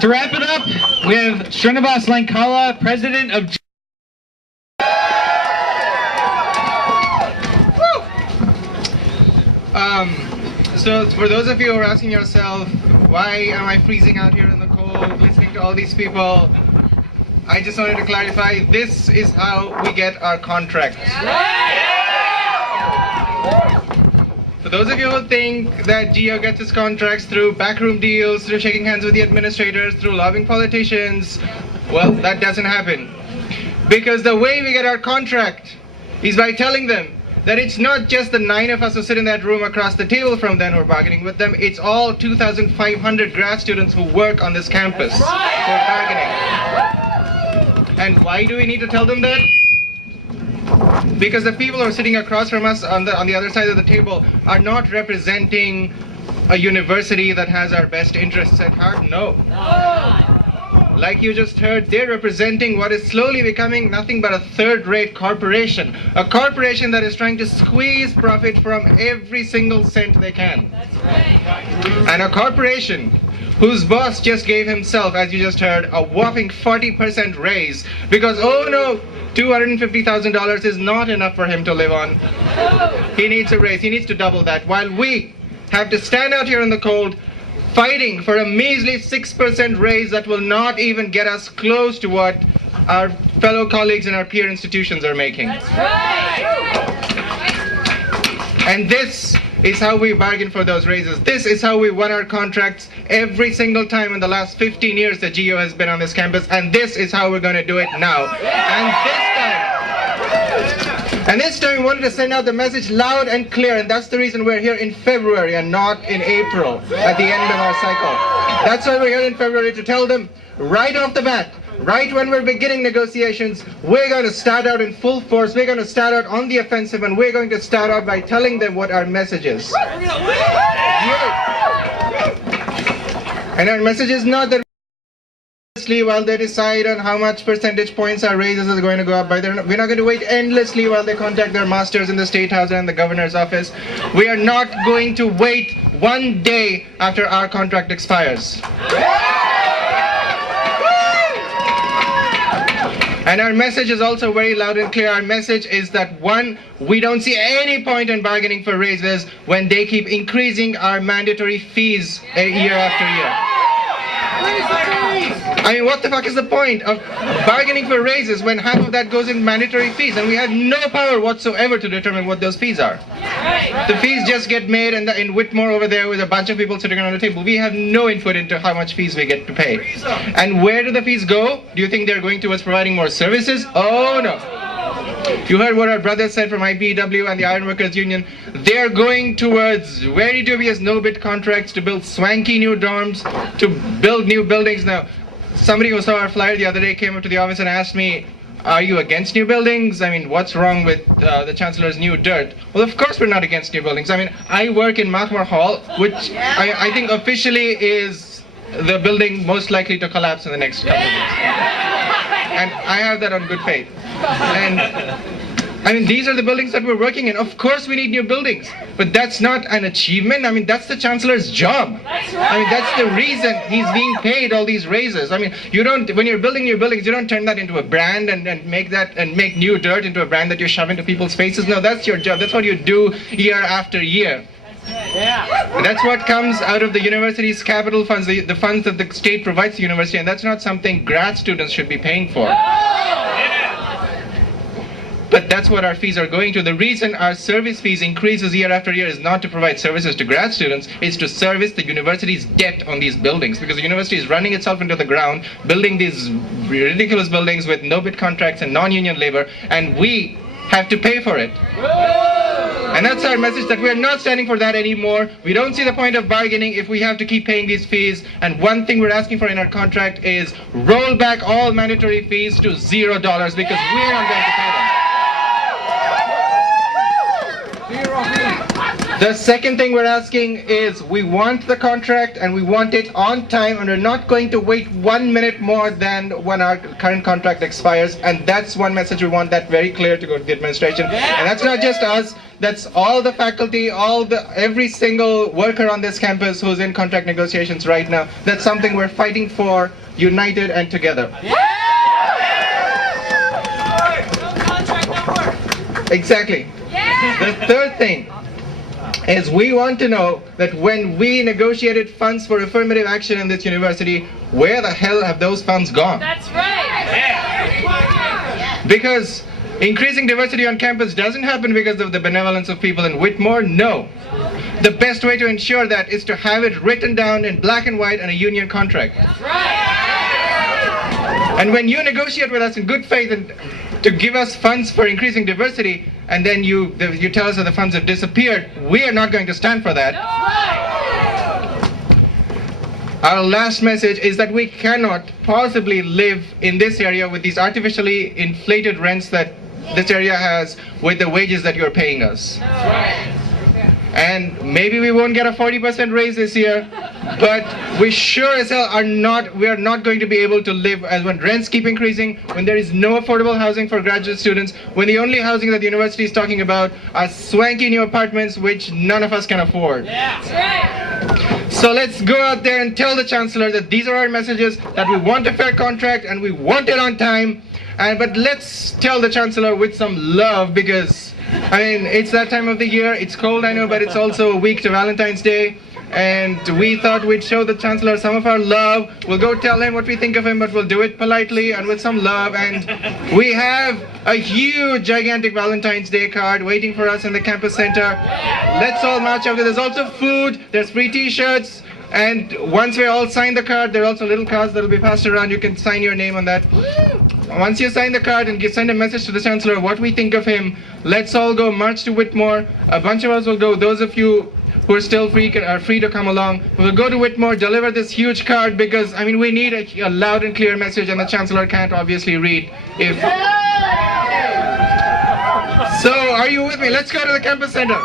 To wrap it up, we have Srinivas Lankala, president of So for those of you who are asking yourself, why am I freezing out here in the cold, listening to all these people, I just wanted to clarify, this is how we get our contracts. For those of you who think that GEO gets its contracts through backroom deals, through shaking hands with the administrators, through lobbying politicians, well, that doesn't happen. Because the way we get our contract is by telling them that it's not just the 9 of us who sit in that room across the table from them who are bargaining with them, it's all 2,500 grad students who work on this campus who are bargaining. And why do we need to tell them that? Because the people who are sitting across from us on the other side of the table are not representing a university that has our best interests at heart. No. Like you just heard, they're representing what is slowly becoming nothing but a third-rate corporation. A corporation that is trying to squeeze profit from every single cent they can. That's right. And a corporation whose boss just gave himself, as you just heard, a whopping 40% raise because, oh no, $250,000 is not enough for him to live on. He needs a raise. He needs to double that. While we have to stand out here in the cold fighting for a measly 6% raise that will not even get us close to what our fellow colleagues in our peer institutions are making. That's right. And this is how we bargain for those raises. This is how we won our contracts every single time in the last 15 years that GEO has been on this campus, and this is how we're going to do it now. And this time we wanted to send out the message loud and clear, and that's the reason we're here in February and not in April at the end of our cycle. That's why we're here in February, to tell them right off the bat, right when we're beginning negotiations, we're going to start out in full force, we're going to start out on the offensive, and we're going to start out by telling them what our message is. And our message is not that while they decide on how much percentage points our raises are going to go up by, we're not going to wait endlessly while they contact their masters in the State House and the governor's office. We are not going to wait one day after our contract expires. And our message is also very loud and clear. Our message is that, one, we don't see any point in bargaining for raises when they keep increasing our mandatory fees year after year. I mean, what the fuck is the point of bargaining for raises when half of that goes in mandatory fees and we have no power whatsoever to determine what those fees are? The fees just get made in Whitmore over there with a bunch of people sitting around the table. We have no input into how much fees we get to pay. And where do the fees go? Do you think they're going towards providing more services? Oh no. You heard what our brothers said from IBEW and the Ironworkers Union. They're going towards very dubious no-bid contracts to build swanky new dorms, to build new buildings. Now, somebody who saw our flyer the other day came up to the office and asked me, are you against new buildings? I mean, what's wrong with the Chancellor's new dirt? Well, of course we're not against new buildings. I mean, I work in Mahmar Hall, which I think officially is the building most likely to collapse in the next couple of years. And I have that on good faith. And I mean, these are the buildings that we're working in. Of course we need new buildings, but that's not an achievement. I mean, that's the Chancellor's job. I mean, that's the reason he's being paid all these raises. I mean, you don't, when you're building new buildings, you don't turn that into a brand and make new dirt into a brand that you shove into people's faces. No, that's your job. That's what you do year after year. And that's what comes out of the university's capital funds, the funds that the state provides the university, and that's not something grad students should be paying for. But that's what our fees are going to. The reason our service fees increases year after year is not to provide services to grad students, it's to service the university's debt on these buildings, because the university is running itself into the ground, building these ridiculous buildings with no-bid contracts and non-union labor, and we have to pay for it. And that's our message, that we're not standing for that anymore. We don't see the point of bargaining if we have to keep paying these fees. And one thing we're asking for in our contract is roll back all mandatory fees to $0 because we're not going to pay them. The second thing we're asking is we want the contract and we want it on time, and we're not going to wait 1 minute more than when our current contract expires. And that's one message we want that very clear to go to the administration. And that's not just us. That's all the faculty, every single worker on this campus who's in contract negotiations right now. That's something we're fighting for, united and together. Exactly. The third thing is we want to know that when we negotiated funds for affirmative action in this university, where the hell have those funds gone? That's right. Because increasing diversity on campus doesn't happen because of the benevolence of people in Whitmore. No. The best way to ensure that is to have it written down in black and white on a union contract. That's right. And when you negotiate with us in good faith and to give us funds for increasing diversity, and then you tell us that the funds have disappeared, we are not going to stand for that. Our last message is that we cannot possibly live in this area with these artificially inflated rents that this area has with the wages that you're paying us. And maybe we won't get a 40% raise this year, but we sure as hell are not going to be able to live as when rents keep increasing, when there is no affordable housing for graduate students, when the only housing that the university is talking about are swanky new apartments which none of us can afford. That's right. So let's go out there and tell the Chancellor that these are our messages, that we want a fair contract and we want it on time. But let's tell the Chancellor with some love, because I mean, it's that time of the year. It's cold, I know, but it's also a week to Valentine's Day. And we thought we'd show the Chancellor some of our love. We'll go tell him what we think of him, but we'll do it politely and with some love. And we have a huge, gigantic Valentine's Day card waiting for us in the campus center. Let's all march out. There's also food. There's free t-shirts. And once we all sign the card, there are also little cards that will be passed around. You can sign your name on that. Once you sign the card and send a message to the Chancellor what we think of him, let's all go march to Whitmore. A bunch of us will go. Those of you who are still free to come along. We'll go to Whitmore, deliver this huge card, because I mean we need a loud and clear message, and the Chancellor can't obviously read. So are you with me? Let's go to the campus center.